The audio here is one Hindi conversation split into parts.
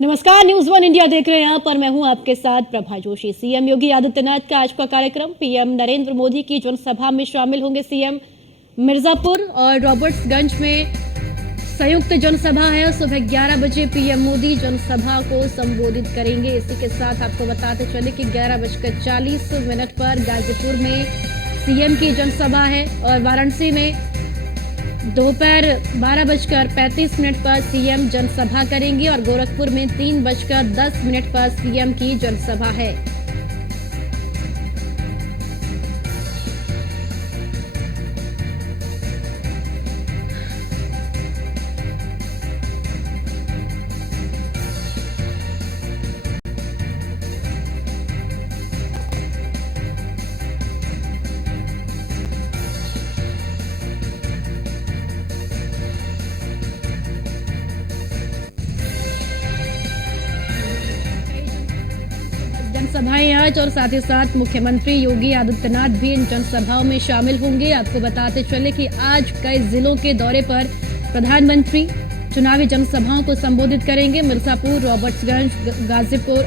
नमस्कार, न्यूज वन इंडिया देख रहे हैं आप और मैं हूं आपके साथ प्रभा जोशी। सीएम योगी आदित्यनाथ का आज का कार्यक्रम, पीएम नरेंद्र मोदी की जनसभा में शामिल होंगे सीएम। मिर्जापुर और रॉबर्ट्सगंज में संयुक्त जनसभा है। सुबह 11 बजे पीएम मोदी जनसभा को संबोधित करेंगे। इसी के साथ आपको बताते चले कि 11:40 पर गाजीपुर में सीएम की जनसभा है और वाराणसी में दोपहर 12:35 पर सीएम जनसभा करेंगे और गोरखपुर में 3:10 पर सीएम की जनसभा है। जनसभाएं आज और साथ ही साथ मुख्यमंत्री योगी आदित्यनाथ भी इन जनसभाओं में शामिल होंगे। आपको बताते चले कि आज कई जिलों के दौरे पर प्रधानमंत्री चुनावी जनसभाओं को संबोधित करेंगे। मिर्जापुर, रॉबर्ट्सगंज, गाजीपुर,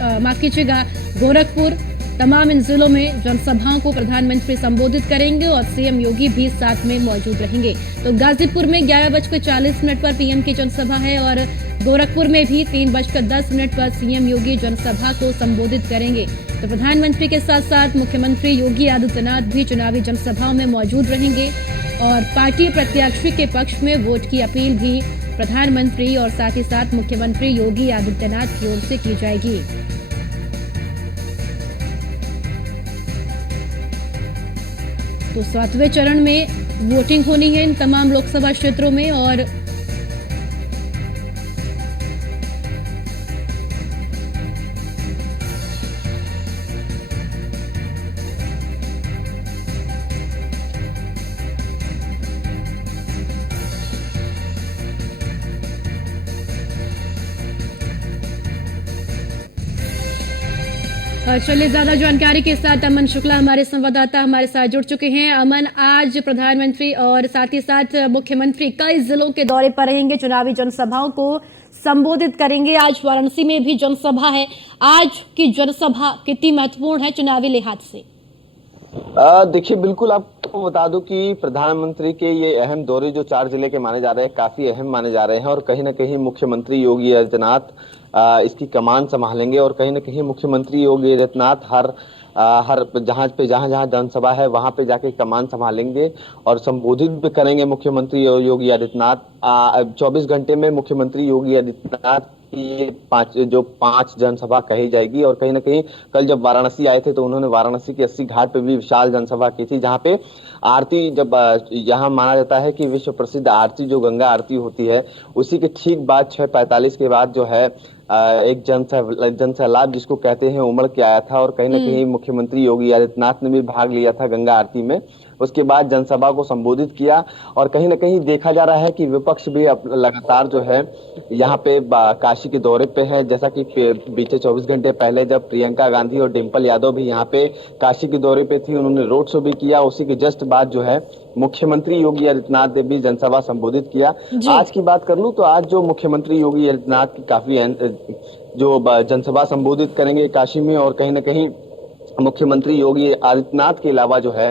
गोरखपुर, तमाम इन जिलों में जनसभाओं को प्रधानमंत्री संबोधित करेंगे और सीएम योगी भी साथ में मौजूद रहेंगे। तो गाजीपुर में 11:40 पर पीएम की जनसभा है और गोरखपुर में भी 3:10 पर सीएम योगी जनसभा को संबोधित करेंगे। तो प्रधानमंत्री के साथ साथ मुख्यमंत्री योगी आदित्यनाथ भी चुनावी जनसभाओं में मौजूद रहेंगे और पार्टी प्रत्याशी के पक्ष में वोट की अपील भी प्रधानमंत्री और साथ ही साथ मुख्यमंत्री योगी आदित्यनाथ की ओर से की जाएगी। तो 7वें चरण में वोटिंग होनी है इन तमाम लोकसभा क्षेत्रों में और चलिए ज्यादा जानकारी के साथ अमन शुक्ला हमारे संवाददाता हमारे साथ जुड़ चुके हैं। अमन, आज प्रधानमंत्री और साथ ही साथ मुख्यमंत्री कई जिलों के दौरे पर रहेंगे, चुनावी जनसभाओं को संबोधित करेंगे। आज वाराणसी में भी जनसभा है। आज की जनसभा कितनी महत्वपूर्ण है चुनावी लिहाज से? देखिए, बिल्कुल आपको बता दूं कि प्रधानमंत्री के ये अहम दौरे जो 4 जिले के माने जा रहे हैं, काफी अहम माने जा रहे हैं और कहीं ना कहीं मुख्यमंत्री योगी आदित्यनाथ इसकी कमान संभालेंगे और कहीं ना कहीं मुख्यमंत्री योगी आदित्यनाथ हर जहां जनसभा है वहां पे जाके कमान संभालेंगे और संबोधित भी करेंगे मुख्यमंत्री योगी आदित्यनाथ। 24 घंटे में मुख्यमंत्री योगी आदित्यनाथ की 5 जनसभा कही जाएगी और कहीं ना कहीं कल जब वाराणसी आए थे तो उन्होंने वाराणसी के 80 घाट पे भी विशाल जनसभा की थी, जहां पे आरती जब यहाँ माना जाता है कि विश्व प्रसिद्ध आरती जो गंगा आरती होती है उसी के ठीक बाद 6:45 के बाद जो है एक जनसैलाब जिसको कहते हैं उमड़ के आया था और कहीं ना कहीं मुख्यमंत्री योगी आदित्यनाथ ने भी भाग लिया था गंगा आरती में। उसके बाद जनसभा को संबोधित किया और कहीं ना कहीं देखा जा रहा है कि विपक्ष भी लगातार जो है यहाँ पे काशी के दौरे पे है। जैसा कि बीते 24 घंटे पहले जब प्रियंका गांधी और डिंपल यादव भी यहाँ पे काशी के दौरे पे थी, उन्होंने रोड शो भी किया। उसी के जस्ट बाद जो है मुख्यमंत्री योगी आदित्यनाथ ने भी जनसभा संबोधित किया। आज की बात कर लूं तो आज जो मुख्यमंत्री योगी आदित्यनाथ की काफी जो जनसभा संबोधित करेंगे काशी में और कहीं ना कहीं मुख्यमंत्री योगी आदित्यनाथ के अलावा जो है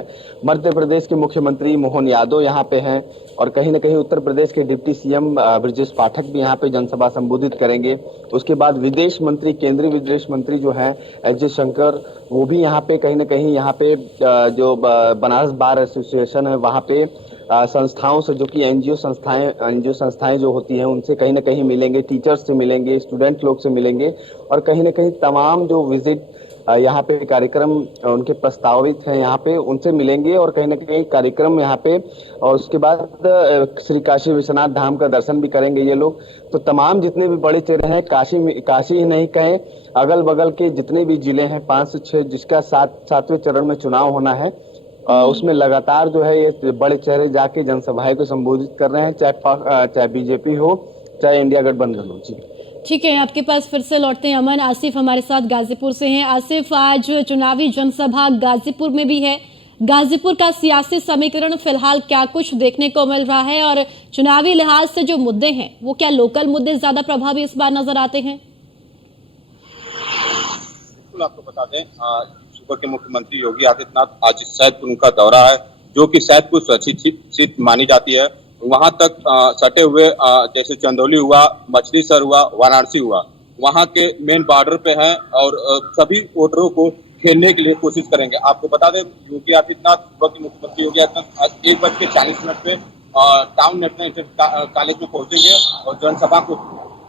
मध्य प्रदेश के मुख्यमंत्री मोहन यादव यहाँ पे हैं और कहीं ना कहीं उत्तर प्रदेश के डिप्टी सीएम ब्रजेश पाठक भी यहाँ पे जनसभा संबोधित करेंगे। उसके बाद केंद्रीय विदेश मंत्री जो है एस जयशंकर, वो भी यहाँ पे कहीं ना कहीं यहाँ पे जो बनारस बार एसोसिएशन है वहाँ पे संस्थाओं से, जो कि एनजीओ संस्थाएं जो होती हैं उनसे कहीं ना कहीं मिलेंगे, टीचर्स से मिलेंगे, स्टूडेंट लोग से मिलेंगे और कहीं ना कहीं तमाम जो विजिट यहाँ पे कार्यक्रम उनके प्रस्तावित हैं यहाँ पे उनसे मिलेंगे और कहीं ना कहीं कार्यक्रम यहाँ पे और उसके बाद श्री काशी विश्वनाथ धाम का दर्शन भी करेंगे ये लोग। तो तमाम जितने भी बड़े चेहरे हैं, काशी ही नहीं कहें, अगल बगल के जितने भी जिले हैं 5 से 6 जिसका 7वें चरण में चुनाव होना है, उसमें लगातार जो है ये बड़े चेहरे जाके जनसभाएं को संबोधित कर रहे हैं, चाहे बीजेपी हो चाहे इंडिया गठबंधन हो। जी ठीक है, आपके पास फिर से लौटते हैं। अमन, आसिफ हमारे साथ गाजीपुर से हैं। आसिफ, आज चुनावी जनसभा गाजीपुर में भी है। गाजीपुर का सियासी समीकरण फिलहाल क्या कुछ देखने को मिल रहा है और चुनावी लिहाज से जो मुद्दे हैं वो क्या लोकल मुद्दे ज्यादा प्रभावी इस बार नजर आते हैं? बिल्कुल आपको बता दें, सूबे के मुख्यमंत्री योगी आदित्यनाथ आज सैदपुर उनका दौरा है, जो कि सैदपुर सुरक्षित सीट मानी जाती है। वहां तक सटे हुए जैसे चंदौली हुआ, मछलीशहर हुआ, वाराणसी हुआ, वहां के मेन बॉर्डर पे हैं और सभी वोटरों को खेलने के लिए कोशिश करेंगे। आपको बता दें, योगी आदित्यनाथ, सूबे के मुख्यमंत्री योगी आदित्यनाथ 1:40 पे टाउन नेशनल इंटर कॉलेज में पहुंचेंगे और जनसभा को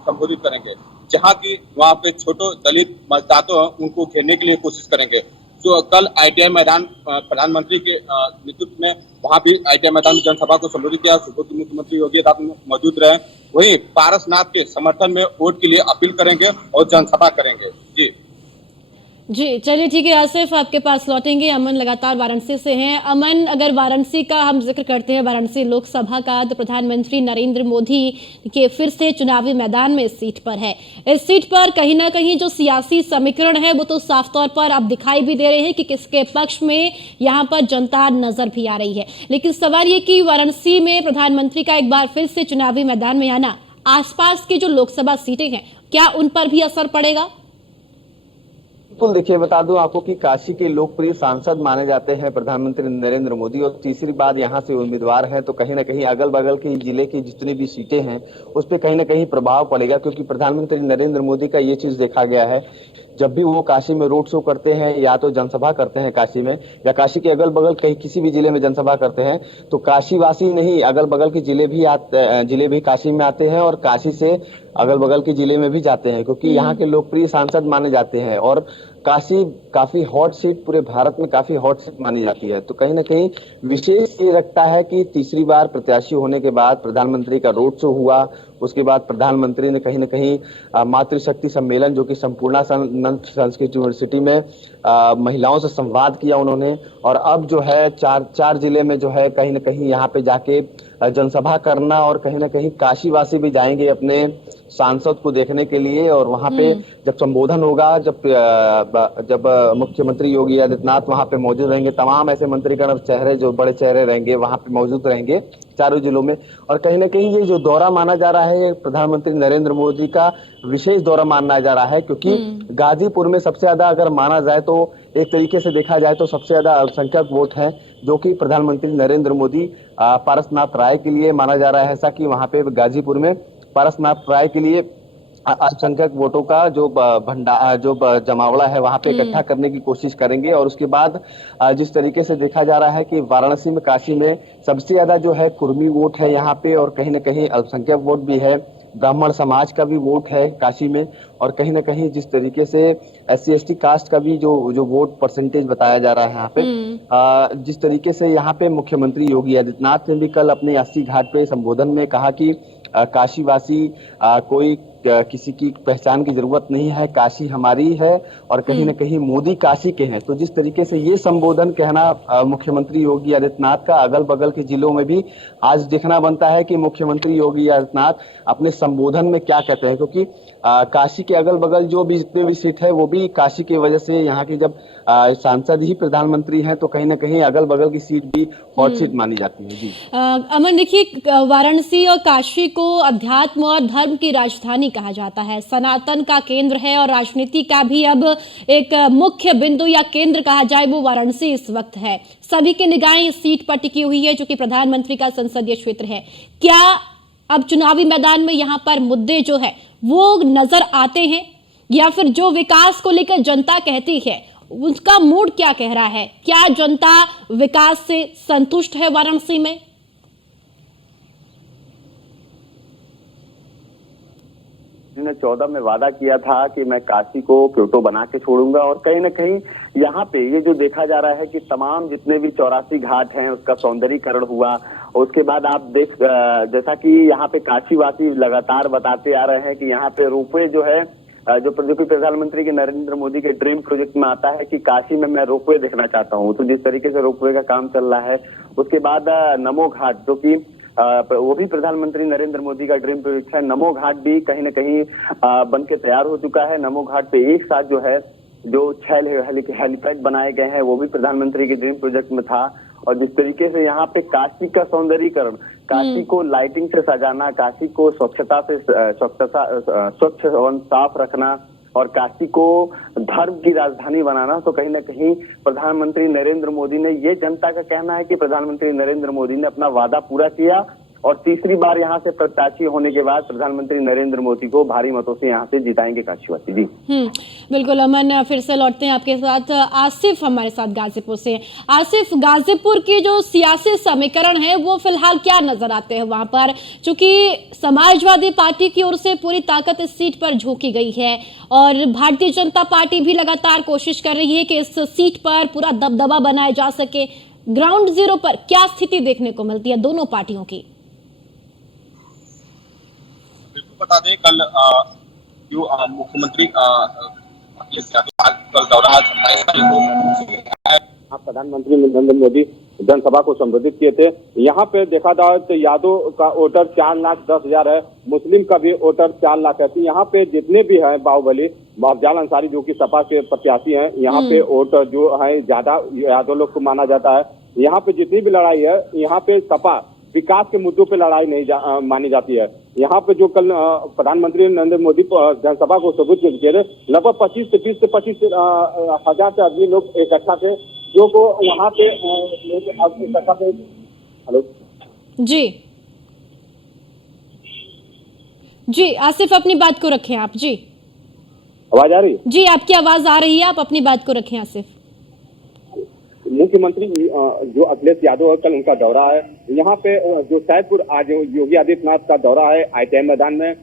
संबोधित करेंगे, जहां की वहां पे छोटे दलित मतदाता उनको घेरने के लिए कोशिश करेंगे। तो कल ITI मैदान प्रधानमंत्री के नेतृत्व में वहां भी ITI मैदान में जनसभा को संबोधित किया। सूबे के मुख्यमंत्री योगी आदित्यनाथ मौजूद रहे। वहीं पारसनाथ के समर्थन में वोट के लिए अपील करेंगे और जनसभा करेंगे। जी जी, चलिए ठीक है आसिफ, आपके पास लौटेंगे। अमन लगातार वाराणसी से हैं। अमन, अगर वाराणसी का हम जिक्र करते हैं, वाराणसी लोकसभा का, तो प्रधानमंत्री नरेंद्र मोदी के फिर से चुनावी मैदान में इस सीट पर है। इस सीट पर कहीं ना कहीं जो सियासी समीकरण है वो तो साफ तौर पर अब दिखाई भी दे रहे हैं कि किसके पक्ष में यहाँ पर जनता नजर भी आ रही है। लेकिन सवाल ये कि वाराणसी में प्रधानमंत्री का एक बार फिर से चुनावी मैदान में आना, आसपास की जो लोकसभा सीटें हैं, क्या उन पर भी असर पड़ेगा? बिल्कुल, देखिए बता दूं आपको कि काशी के लोकप्रिय सांसद माने जाते हैं प्रधानमंत्री नरेंद्र मोदी, और तीसरी बार यहां से उम्मीदवार हैं, तो कहीं ना कहीं अगल बगल के जिले की जितनी भी सीटें हैं उस पर कहीं ना कहीं प्रभाव पड़ेगा। क्योंकि प्रधानमंत्री नरेंद्र मोदी का ये चीज देखा गया है, जब भी वो काशी में रोड शो करते हैं या तो जनसभा करते हैं काशी में, या काशी के अगल बगल कहीं किसी भी जिले में जनसभा करते हैं, तो काशी वासी नहीं अगल बगल के जिले भी काशी में आते हैं और काशी से अगल बगल के जिले में भी जाते हैं, क्योंकि यहाँ के लोकप्रिय सांसद माने जाते हैं। और काशी काफी हॉट सीट, पूरे भारत में काफी हॉट सीट मानी जाती है। तो कहीं ना कहीं विशेष ये रखता है कि तीसरी बार प्रत्याशी होने के बाद प्रधानमंत्री का रोड शो हुआ, उसके बाद प्रधानमंत्री ने कहीं ना कहीं मातृशक्ति सम्मेलन, जो कि संपूर्णानंद संस्कृत यूनिवर्सिटी में महिलाओं से संवाद किया उन्होंने, और अब जो है चार जिले में जो है कहीं ना कहीं यहाँ पे जाके जनसभा करना, और कहीं ना कहीं काशीवासी भी जाएंगे अपने सांसद को देखने के लिए। और वहां पे जब संबोधन होगा, जब मुख्यमंत्री योगी आदित्यनाथ वहां पे मौजूद रहेंगे, तमाम ऐसे मंत्रीगण चेहरे, जो बड़े चेहरे रहेंगे वहां पे मौजूद रहेंगे चारों जिलों में। और कहीं ना कहीं ये जो दौरा माना जा रहा है प्रधानमंत्री नरेंद्र मोदी का विशेष दौरा माना जा रहा है, क्योंकि गाजीपुर में सबसे ज्यादा अगर माना जाए तो एक तरीके से देखा जाए तो सबसे ज्यादा अल्पसंख्यक वोट है, जो कि प्रधानमंत्री नरेंद्र मोदी पारसनाथ राय के लिए माना जा रहा है। ऐसा कि वहां पे गाजीपुर में पारसनाथ राय के लिए अल्पसंख्यक वोटों का जो जमावड़ा है वहां पे इकट्ठा करने की कोशिश करेंगे। और उसके बाद जिस तरीके से देखा जा रहा है कि वाराणसी में, काशी में सबसे ज्यादा जो है कुर्मी वोट है यहाँ पे, और कहीं ना कहीं अल्पसंख्यक वोट भी है, ब्राह्मण समाज का भी वोट है काशी में, और कहीं ना कहीं जिस तरीके से SC/ST कास्ट का भी जो वोट परसेंटेज बताया जा रहा है यहाँ पे, जिस तरीके से यहाँ पे मुख्यमंत्री योगी आदित्यनाथ ने भी कल अपने 80 घाट पे संबोधन में कहा कि काशीवासी कोई किसी की पहचान की जरूरत नहीं है, काशी हमारी है, और कहीं ना कहीं मोदी काशी के हैं। तो जिस तरीके से ये संबोधन कहना मुख्यमंत्री योगी आदित्यनाथ का, अगल बगल के जिलों में भी आज देखना बनता है कि मुख्यमंत्री योगी आदित्यनाथ अपने संबोधन में क्या कहते हैं, क्योंकि काशी के अगल बगल जो भी जितने भी सीट है वो भी काशी की वजह से, यहाँ की जब सांसद ही प्रधानमंत्री हैं तो कहीं ना कहीं अगल बगल की सीट भी हॉट सीट मानी जाती है। जी अमन, देखिए वाराणसी और काशी को अध्यात्म और धर्म की राजधानी कहा जाता है, सनातन का केंद्र है, और राजनीति का भी अब एक मुख्य बिंदु या केंद्र कहा जाए वो वाराणसी इस वक्त है। सभी की निगाहें इस सीट पर टिकी हुई है जो कि प्रधानमंत्री का संसदीय क्षेत्र है। क्या अब चुनावी मैदान में यहाँ पर मुद्दे जो है वो नजर आते हैं, या फिर जो विकास को लेकर जनता कहती है उसका मूड क्या कह रहा है? क्या जनता विकास से संतुष्ट है वाराणसी में? 2014 में वादा किया था कि मैं काशी को क्योटो बना के छोड़ूंगा, और कहीं ना कहीं यहाँ पे ये जो देखा जा रहा है कि तमाम जितने भी 84 घाट हैं उसका सौंदर्यीकरण हुआ। उसके बाद आप जैसा कि यहाँ पे काशीवासी लगातार बताते आ रहे हैं कि यहाँ पे रोपवे जो है, जो प्रधानमंत्री के नरेंद्र मोदी के ड्रीम प्रोजेक्ट में आता है कि काशी में मैं रोपवे देखना चाहता हूँ। तो जिस तरीके से रोपवे का काम चल रहा है, उसके बाद नमो घाट, जो कि वो भी प्रधानमंत्री नरेंद्र मोदी का ड्रीम प्रोजेक्ट है, नमो घाट भी कहीं ना कहीं बन के तैयार हो चुका है। नमो घाट पे एक साथ जो है जो 6 हेलीपैड बनाए गए हैं वो भी प्रधानमंत्री के ड्रीम प्रोजेक्ट में था। और जिस तरीके से यहाँ पे काशी का सौंदर्यीकरण, काशी को लाइटिंग से सजाना, काशी को स्वच्छ और साफ रखना, और काशी को धर्म की राजधानी बनाना, तो कहीं ना कहीं प्रधानमंत्री नरेंद्र मोदी ने, ये जनता का कहना है कि प्रधानमंत्री नरेंद्र मोदी ने अपना वादा पूरा किया और तीसरी बार यहाँ से प्रत्याशी होने के बाद प्रधानमंत्री नरेंद्र मोदी को भारी मतों से यहाँ से जिताएंगे काशीवासी जी। बिल्कुल अमन, फिर से लौटते हैं आपके साथ। आसिफ हमारे साथ गाजीपुर से। आसिफ, गाजीपुर के जो सियासी समीकरण है वो फिलहाल क्या नजर आते हैं वहां पर, क्योंकि समाजवादी पार्टी की ओर से पूरी ताकत इस सीट पर झोंकी गई है और भारतीय जनता पार्टी भी लगातार कोशिश कर रही है कि इस सीट पर पूरा दबदबा बनाया जा सके। ग्राउंड जीरो पर क्या स्थिति देखने को मिलती है दोनों पार्टियों की? बता दें, कल जो मुख्यमंत्री कल दौरा प्रधानमंत्री नरेंद्र मोदी जनसभा को संबोधित किए थे। यहाँ पे देखा जाए तो यादव का वोटर 4,10,000 है, मुस्लिम का भी वोटर 4 लाख है। यहाँ पे जितने भी है बाहुबली अफजाल अंसारी जो कि सपा के प्रत्याशी हैं, यहाँ पे वोटर जो है ज्यादा यादव लोग को माना जाता है। यहाँ पे जितनी भी लड़ाई है, यहाँ पे सपा विकास के मुद्दों पे लड़ाई नहीं मानी जाती है। यहाँ पे जो कल प्रधानमंत्री नरेंद्र मोदी जनसभा को संबोधित किए थे, लगभग 25 से 25 हजार से अधिक लोग इकट्ठा थे जो को वहाँ पे इकट्ठा थे। हेलो जी आसिफ, अपनी बात को रखें आप। जी आवाज आ रही है? जी आपकी आवाज आ रही है, आप अपनी बात को रखें आसिफ। मुख्यमंत्री जो अखिलेश यादव है, कल उनका दौरा है यहाँ पे जो सैदपुर, आज योगी आदित्यनाथ का दौरा है ITI मैदान में।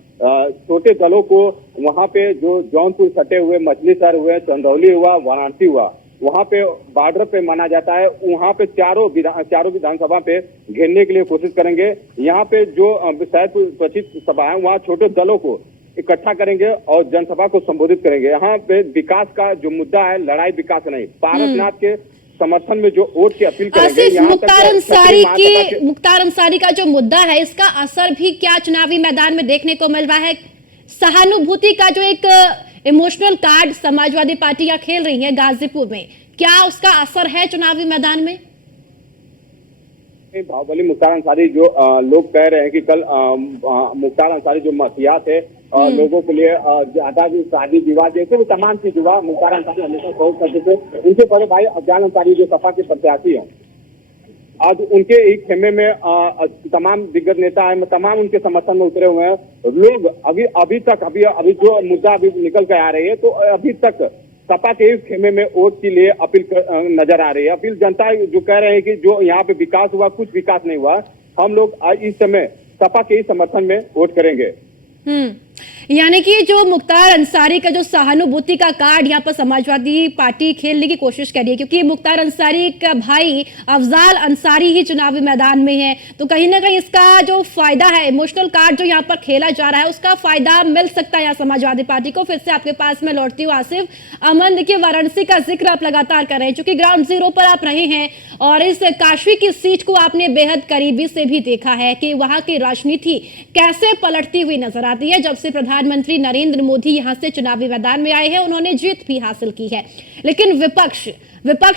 छोटे दलों को वहाँ पे जो जौनपुर सटे हुए, मछली शहर हुए, चंदौली हुआ, वाराणसी हुआ, वहाँ पे बॉर्डर पे माना जाता है, वहाँ पे चारों विधानसभा पे घेरने के लिए कोशिश करेंगे। यहाँ पे जो सैदपुर प्रचित सभा है, वहाँ छोटे दलों को इकट्ठा करेंगे और जनसभा को संबोधित करेंगे। यहाँ पे विकास का जो मुद्दा है, लड़ाई विकास नहीं, पारसनाथ के समर्थन में जो वोट की अपील करेंगे। मुख्तार अंसारी का जो मुद्दा है, इसका असर भी क्या चुनावी मैदान में देखने को मिल रहा है? सहानुभूति का जो एक इमोशनल कार्ड समाजवादी पार्टियां खेल रही हैं गाजीपुर में, क्या उसका असर है चुनावी मैदान में? बाहुबली मुख्तार अंसारी जो लोग कह रहे हैं कि कल मुख्तार अंसारी जो मसीहा थे लोगों के लिए ज्यादा भी शादी विवाह जैसे भी तमाम चीज हुआ, मुख्तार अंसारी हमेशा सपोर्ट करते थे। उनके बड़े भाई अफजाल अंसारी जो सपा के प्रत्याशी हैं, आज उनके एक खेमे में तमाम दिग्गज नेता है, तमाम उनके समर्थन में उतरे हुए हैं लोग। अभी तक जो मुद्दा अभी निकल कर आ रही है, तो अभी तक सपा के इस खेमे में वोट के लिए अपील नजर आ रही है। अपील जनता जो कह रहे हैं कि जो यहाँ पे विकास हुआ, कुछ विकास नहीं हुआ, हम लोग इस समय सपा के ही समर्थन में वोट करेंगे। यानी कि जो मुख्तार अंसारी का जो सहानुभूति का कार्ड यहाँ पर समाजवादी पार्टी खेलने की कोशिश कर रही है, क्योंकि मुख्तार अंसारी का भाई अफजाल अंसारी ही चुनावी मैदान में है, तो कहीं ना कहीं इसका जो फायदा है, इमोशनल कार्ड जो यहाँ पर खेला जा रहा है, उसका फायदा मिल सकता है यहाँ समाजवादी पार्टी को। फिर से आपके पास में लौटती हूँ आसिफ। अमन, देखिए वाराणसी का जिक्र आप लगातार कर रहे हैं, चूंकि ग्राउंड जीरो पर आप रहे हैं और इस काशी की सीट को आपने बेहद करीबी से भी देखा है कि वहां की राजनीति कैसे पलटती हुई नजर आती है। जब से प्रधानमंत्री नरेंद्र मोदी यहां से चुनावी मैदान में आए हैं, उन्होंने जीत भी हासिल की है, लेकिन विपक्ष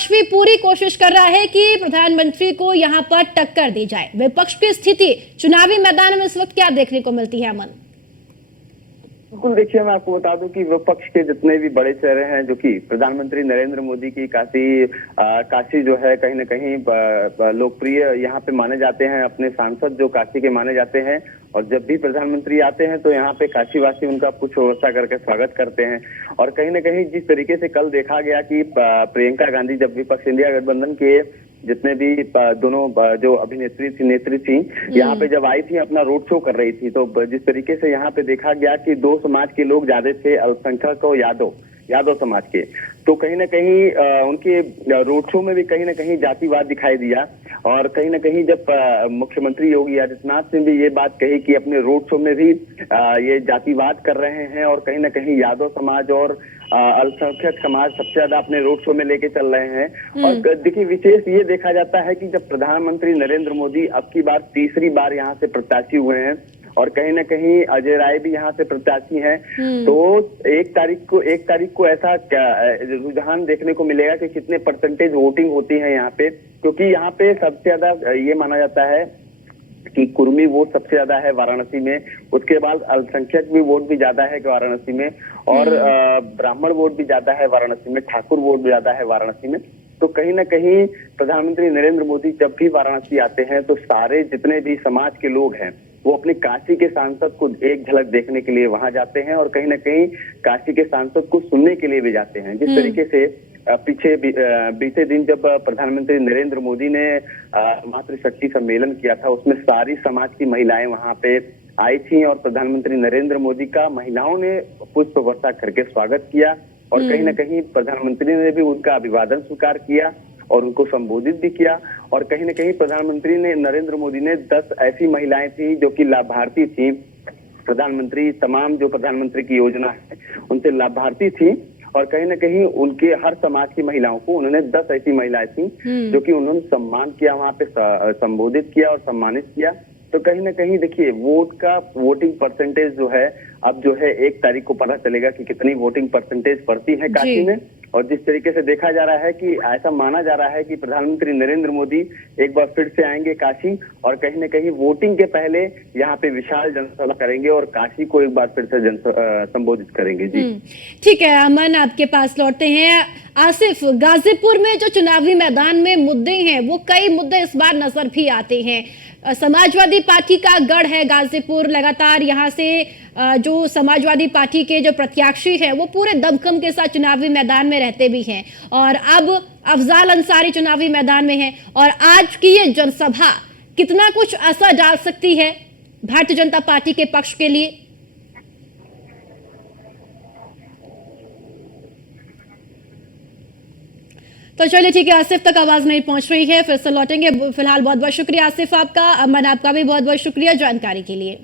भी पूरी कोशिश कर रहा है कि प्रधानमंत्री को यहां पर टक्कर दी जाए। विपक्ष की स्थिति चुनावी मैदान में इस वक्त क्या देखने को मिलती है अमन? बिल्कुल, देखिए मैं आपको बता दूं कि विपक्ष के जितने भी बड़े चेहरे हैं, जो कि प्रधानमंत्री नरेंद्र मोदी की काशी जो है कहीं ना कहीं लोकप्रिय यहाँ पे माने जाते हैं, अपने सांसद जो काशी के माने जाते हैं, और जब भी प्रधानमंत्री आते हैं तो यहाँ पे काशीवासी उनका कुछ व्यवस्था करके स्वागत करते हैं। और कहीं ना कहीं जिस तरीके से कल देखा गया कि प्रियंका गांधी जब विपक्ष इंडिया गठबंधन के जितने भी दोनों जो नेत्री थी यहाँ पे जब आई थी, अपना रोड शो कर रही थी, तो जिस तरीके से यहाँ पे देखा गया कि दो समाज के लोग ज्यादा थे, अल्पसंख्यक और यादव समाज के, तो कहीं ना कहीं उनके रोड शो में भी कहीं ना कहीं जातिवाद दिखाई दिया। और कहीं ना कहीं जब मुख्यमंत्री योगी आदित्यनाथ ने भी ये बात कही कि अपने रोड शो में भी ये जातिवाद कर रहे हैं और कहीं ना कहीं यादव समाज और अल्पसंख्यक समाज सबसे ज्यादा अपने रोड शो में लेके चल रहे हैं। और देखिए, विशेष ये देखा जाता है कि जब प्रधानमंत्री नरेंद्र मोदी अब की बार तीसरी बार यहाँ से प्रत्याशी हुए हैं और कहीं ना कहीं अजय राय भी यहाँ से प्रत्याशी हैं, तो एक तारीख को ऐसा रुझान देखने को मिलेगा कि कितने परसेंटेज वोटिंग होती है यहाँ पे, क्योंकि यहाँ पे सबसे ज्यादा ये माना जाता है कि कुर्मी वोट सबसे ज्यादा है वाराणसी में, उसके बाद अल्पसंख्यक भी वोट भी ज्यादा है वाराणसी में, और ब्राह्मण वोट भी ज्यादा है वाराणसी में, ठाकुर वोट भी ज्यादा है वाराणसी में। तो कहीं ना कहीं प्रधानमंत्री नरेंद्र मोदी जब भी वाराणसी आते हैं तो सारे जितने भी समाज के लोग हैं वो अपने काशी के सांसद को एक झलक देखने के लिए वहां जाते हैं, और कहीं ना कहीं काशी के सांसद को सुनने के लिए भी जाते हैं। जिस तरीके से पीछे बीते दिन जब प्रधानमंत्री नरेंद्र मोदी ने मातृशक्ति सम्मेलन किया था, उसमें सारी समाज की महिलाएं वहां पे आई थी और प्रधानमंत्री नरेंद्र मोदी का महिलाओं ने पुष्प वर्षा करके स्वागत किया, और कहीं ना कहीं प्रधानमंत्री ने भी उनका अभिवादन स्वीकार किया और उनको संबोधित भी किया। और कहीं ना कहीं प्रधानमंत्री ने नरेंद्र मोदी ने 10 ऐसी महिलाएं थी जो कि लाभार्थी थी, प्रधानमंत्री तमाम जो प्रधानमंत्री की योजना है उनसे लाभार्थी थी, और कहीं ना कहीं उनके हर समाज की महिलाओं को उन्होंने 10 ऐसी महिलाएं थी जो कि उन्होंने सम्मान किया, वहां पे संबोधित किया और सम्मानित किया। तो कहीं ना कहीं देखिए वोटिंग परसेंटेज जो है अब जो है 1 तारीख को पता चलेगा कि कितनी वोटिंग परसेंटेज पड़ती है काशी में। और जिस तरीके से देखा जा रहा है कि ऐसा माना जा रहा है कि प्रधानमंत्री नरेंद्र मोदी एक बार फिर से आएंगे काशी, और कहीं न कहीं वोटिंग के पहले यहाँ पे विशाल जनसभा करेंगे और काशी को एक बार फिर से संबोधित करेंगे। जी ठीक है अमन, आपके पास लौटते हैं। आसिफ, गाजीपुर में जो चुनावी मैदान में मुद्दे हैं वो कई मुद्दे इस बार नजर भी आते हैं। समाजवादी पार्टी का गढ़ है गाजीपुर, लगातार यहाँ से जो समाजवादी पार्टी के जो प्रत्याशी हैं वो पूरे दमखम के साथ चुनावी मैदान में रहते भी हैं, और अब अफजाल अंसारी चुनावी मैदान में हैं, और आज की ये जनसभा कितना कुछ असर डाल सकती है भारतीय जनता पार्टी के पक्ष के लिए? तो चलिए ठीक है, आसिफ तक आवाज नहीं पहुंच रही है, फिर से लौटेंगे। फिलहाल बहुत बहुत शुक्रिया आसिफ आपका। अमन आपका भी बहुत बहुत शुक्रिया जानकारी के लिए।